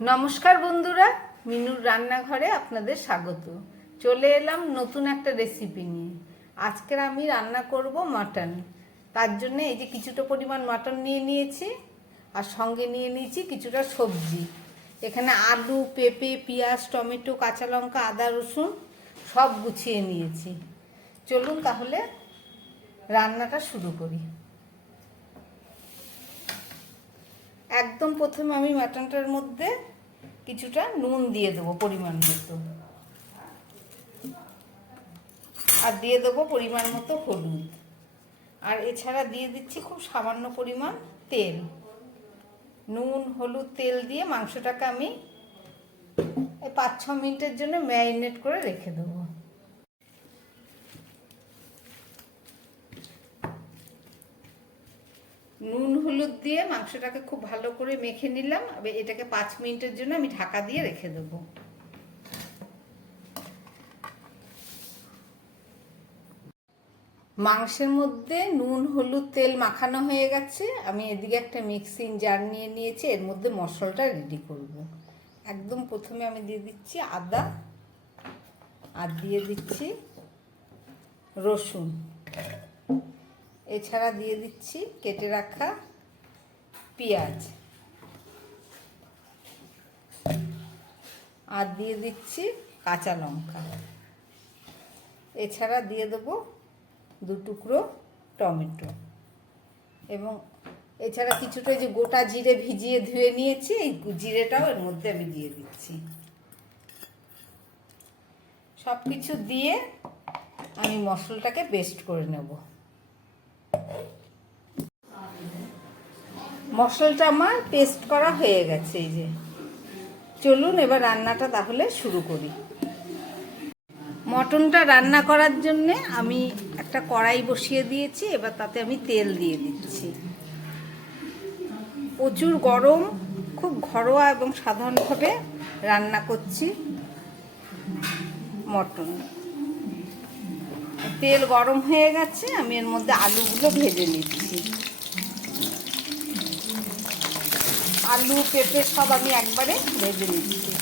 নমস্কার বন্ধুরা, মিনুর রান্নাঘরে আপনাদের স্বাগত। চলে এলাম নতুন একটা রেসিপি নিয়ে। আজকের আমি রান্না করব মাটন। তার জন্য এই যে কিছুটা পরিমাণ মাটন নিয়ে নিয়েছি, আর সঙ্গে নিয়ে নিয়েছি কিছুটা সবজি। এখানে আলু, পেঁপে, পেঁয়াজ, টমেটো, কাঁচা লঙ্কা, আদা, রসুন সব গুছিয়ে নিয়েছি। চলুন তাহলে রান্নাটা শুরু করি। একদম প্রথমে আমি মাটনটার মধ্যে কিছুটা নুন দিয়ে দেবো পরিমাণ মতো, আর দিয়ে দেবো পরিমাণ মতো হলুদ, আর এছাড়া দিয়ে দিচ্ছি খুব সামান্য পরিমাণ তেল। নুন, হলুদ, তেল দিয়ে মাংসটাকে আমি 5-6 মিনিটের জন্য ম্যারিনেট করে রেখে দেবো। নুন হলুদ দিয়ে মাংসটাকে খুব ভালো করে মেখে নিলাম। এটাকে 5 মিনিটের জন্য আমি ঢাকা দিয়ে রেখে দেবো। মাংসের মধ্যে নুন, হলুদ, তেল মাখানো হয়ে গেছে। আমি এদিকে একটা মিক্সিং জার নিয়ে নিয়েছি, এর মধ্যে মশলাটা রেডি করব। একদম প্রথমে আমি দিয়ে দিচ্ছি আদা, আর দিয়ে দিচ্ছি রসুন, এছাড়া দিয়ে দিচ্ছি কেটে রাখা পেঁয়াজ, আর দিয়ে দিচ্ছি কাঁচা লঙ্কা, এছাড়া দিয়ে দেবো 2 টুকরো টমেটো, এবং এছাড়া কিছুটা যে গোটা জিরে ভিজিয়ে ধুয়ে নিয়েছি, এই জিরেটাও এর মধ্যে আমি দিয়ে দিচ্ছি। সব কিছু দিয়ে আমি মশলাটাকে পেস্ট করে নেব। মশলাটা আমার পেস্ট করা হয়ে গেছে। এই যে, চলুন এবার রান্নাটা তাহলে শুরু করি। মটনটা রান্না করার জন্যে আমি একটা কড়াই বসিয়ে দিয়েছি। এবার তাতে আমি তেল দিয়ে দিচ্ছি। প্রচুর গরম, খুব ঘরোয়া এবং সাধারণভাবে রান্না করছি মটন। তেল গরম হয়ে গেছে, আমি এর মধ্যে আলুগুলো ভেজে নিচ্ছি। আলু, পেঁপে সব আমি একবারে ভেজে নিচ্ছি।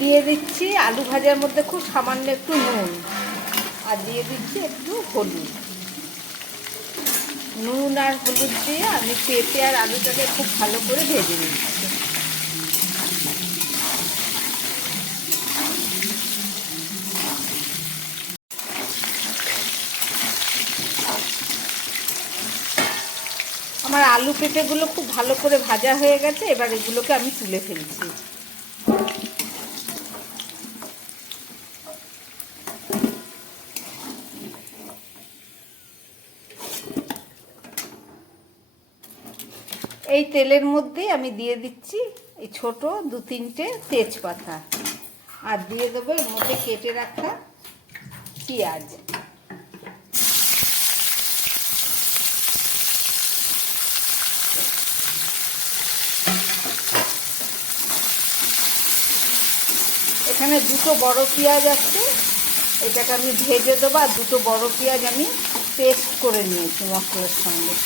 দিয়ে দিচ্ছি আলু ভাজার মধ্যে খুব সামান্য একটু নুন, আর দিয়ে দিচ্ছি একটু হলুদ। নুন আর হলুদ দিয়ে আমি পেঁপে আর আলুটাকে খুব ভালো করে ভেজে নিচ্ছি। আমার আলু পেঁপেগুলো খুব ভালো করে ভাজা হয়ে গেছে। এবার এগুলোকে আমি তুলে ফেলছি। এই তেলের মধ্যেই আমি দিয়ে দিচ্ছি এই ছোট 2-3টে তেজপাতা, আর দিয়ে দেবো এর মধ্যে কেটে রাখা পেঁয়াজ। এখানে 2টো বড় পেঁয়াজ আছে, এটাকে আমি ভেজে দেবো। আর 2টো বড় পেঁয়াজ আমি পেস্ট করে নিয়েছি মশলার সঙ্গে।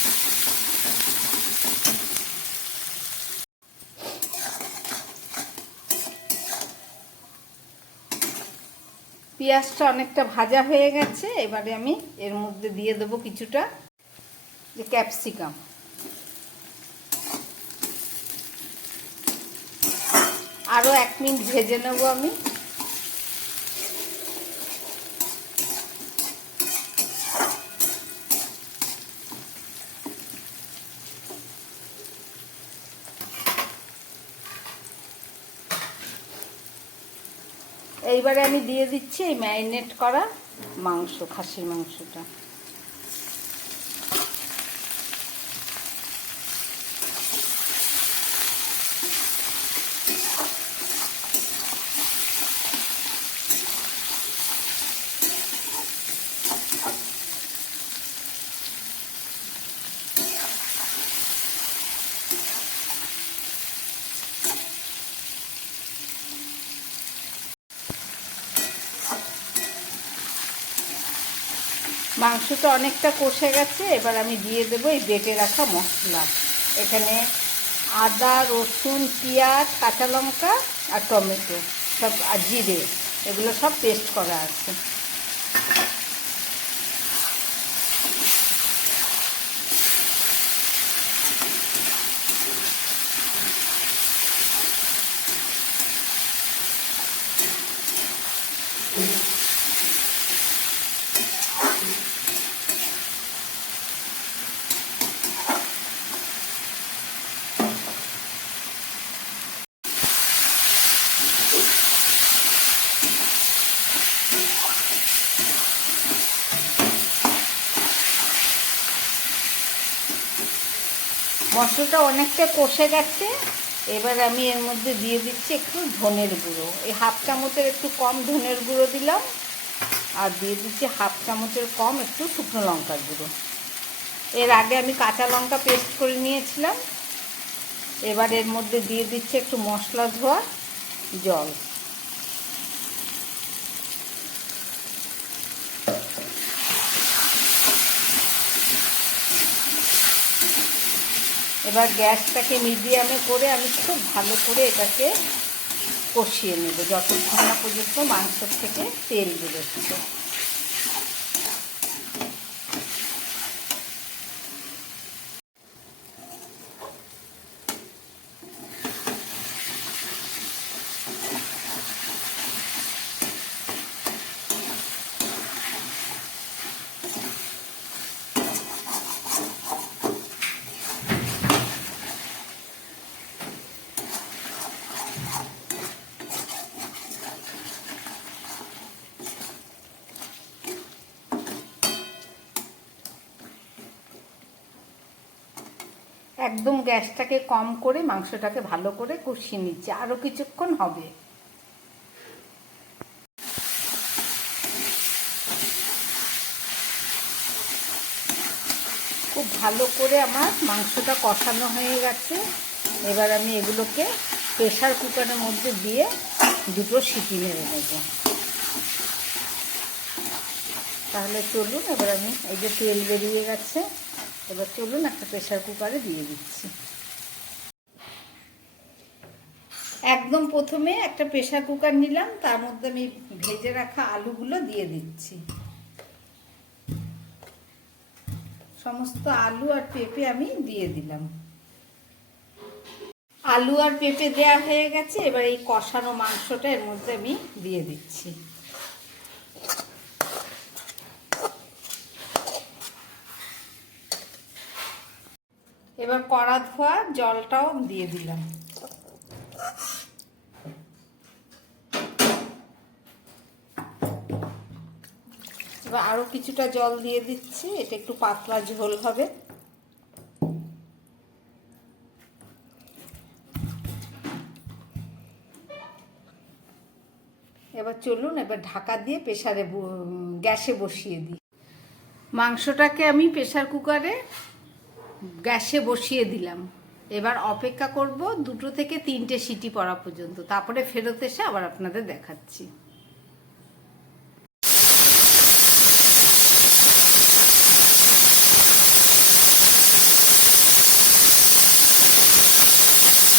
পেঁয়াজটা অনেকটা ভাজা হয়ে গেছে। এবারে আমি এর মধ্যে দিয়ে দেবো কিছুটা যে ক্যাপসিকাম। আরও 1 মিনিট ভেজে নেব আমি। এইবারে আমি দিয়ে দিচ্ছি এই ম্যারিনেট করা মাংস, খাসির মাংসটা। মাংসটা অনেকটা কষে গেছে, এবার আমি দিয়ে দেবো এই বেটে রাখা মশলা। এখানে আদা, রসুন, পেঁয়াজ, কাঁচা লঙ্কা আর টমেটো সব, আর জিরে, এগুলো সব পেস্ট করা আছে। মশলাটা অনেকটা কষে গেছে, এবার আমি এর মধ্যে দিয়ে দিচ্ছি একটু ধনের গুঁড়ো। এই হাফ চামচের একটু কম ধনের গুঁড়ো দিলাম, আর দিয়ে দিচ্ছি হাফ চামচের কম একটু শুকনো লঙ্কার গুঁড়ো। এর আগে আমি কাঁচা লঙ্কা পেস্ট করে নিয়েছিলাম। এবার এর মধ্যে দিয়ে দিচ্ছি একটু মশলা ধোয়া জল। এবার গ্যাসটাকে মিডিয়ামে করে আমি খুব ভালো করে এটাকে কষিয়ে নেব যতক্ষণ না পর্যন্ত মাংসের থেকে তেল বেরোচ্ছে। একদম গ্যাসটাকে কম করে মাংসটাকে ভালো করে কষিয়ে নিচ্ছে, আরও কিছুক্ষণ হবে। খুব ভালো করে আমার মাংসটা কষানো হয়ে গেছে। এবার আমি এগুলোকে প্রেসার কুকারের মধ্যে দিয়ে দুটো সিটি মেরে নেব। তাহলে চলুন, এবার আমি এই যে তেল বেরিয়ে গেছে, এবার চলুন একটা প্রেসার কুকারে দিয়ে দিচ্ছি। একদম প্রথমে একটা প্রেসার কুকার নিলাম, তার মধ্যে আমি ভেজে রাখা আলুগুলো দিয়ে দিচ্ছি। সমস্ত আলু আর পেঁপে আমি দিয়ে দিলাম। আলু আর পেঁপে দেওয়া হয়ে গেছে, এবার এই কষানো মাংসটা এর মধ্যে আমি দিয়ে দিচ্ছি। এবার কড়া ধোয়া জলটাও দিয়ে দিলাম। এবার আরও কিছুটা জল দিয়ে দিচ্ছি, এটা একটু পাতলা ঝোল হবে। এবার চলুন, এবার ঢাকা দিয়ে গ্যাসে বসিয়ে দিই। মাংসটাকে আমি প্রেসার কুকারে গ্যাসে বসিয়ে দিলাম। এবার অপেক্ষা করব 2 থেকে 3টে সিটি পড়া পর্যন্ত, তারপরে ফেরত এসে আবার আপনাদের দেখাচ্ছি।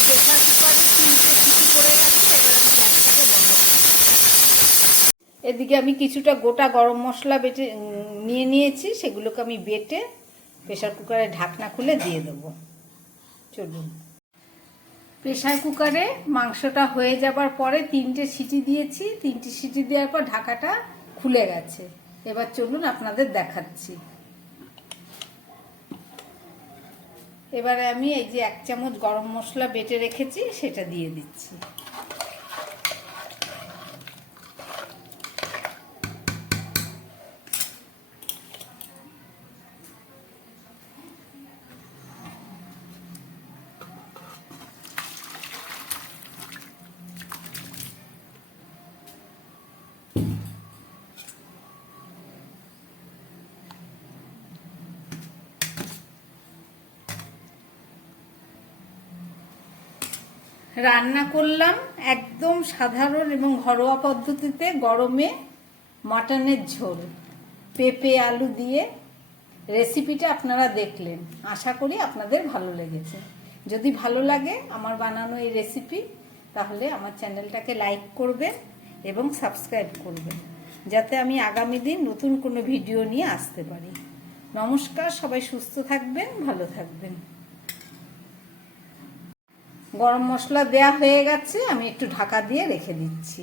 প্রেসার কুকারে 3টে সিটি পড়ে গেছে, এবার আমি গ্যাসটাকে বন্ধ করে দিচ্ছি। এদিকে আমি কিছুটা গোটা গরম মশলা বেটে নিয়েছি, সেগুলোকে আমি বেটে প্রেসার কুকারে ঢাকনা খুলে দিয়ে দেবো। চলুন। প্রেসার কুকারে মাংসটা হয়ে যাবার পরে 3টে সিটি দিয়েছি, 3টে সিটি দেওয়ার পর ঢাকাটা খুলে গেছে। এবার চলুন আপনাদের দেখাচ্ছি। এবারে আমি এই যে 1 চামচ গরম মশলা বেটে রেখেছি সেটা দিয়ে দিচ্ছি। রান্না করলাম একদম সাধারণ এবং ঘরোয়া পদ্ধতিতে গরমে মাটনের ঝোল। পেঁপে আলু দিয়ে রেসিপিটা আপনারা দেখলেন। আশা করি আপনাদের ভালো লেগেছে। যদি ভালো লাগে আমার বানানো এই রেসিপি, তাহলে আমার চ্যানেলটাকে লাইক করবেন এবং সাবস্ক্রাইব করবেন, যাতে আমি আগামী দিন নতুন কোনো ভিডিও নিয়ে আসতে পারি। নমস্কার, সবাই সুস্থ থাকবেন, ভালো থাকবেন। গরম মশলা দেয়া হয়ে গেছে, আমি একটু ঢাকা দিয়ে রেখে দিচ্ছি।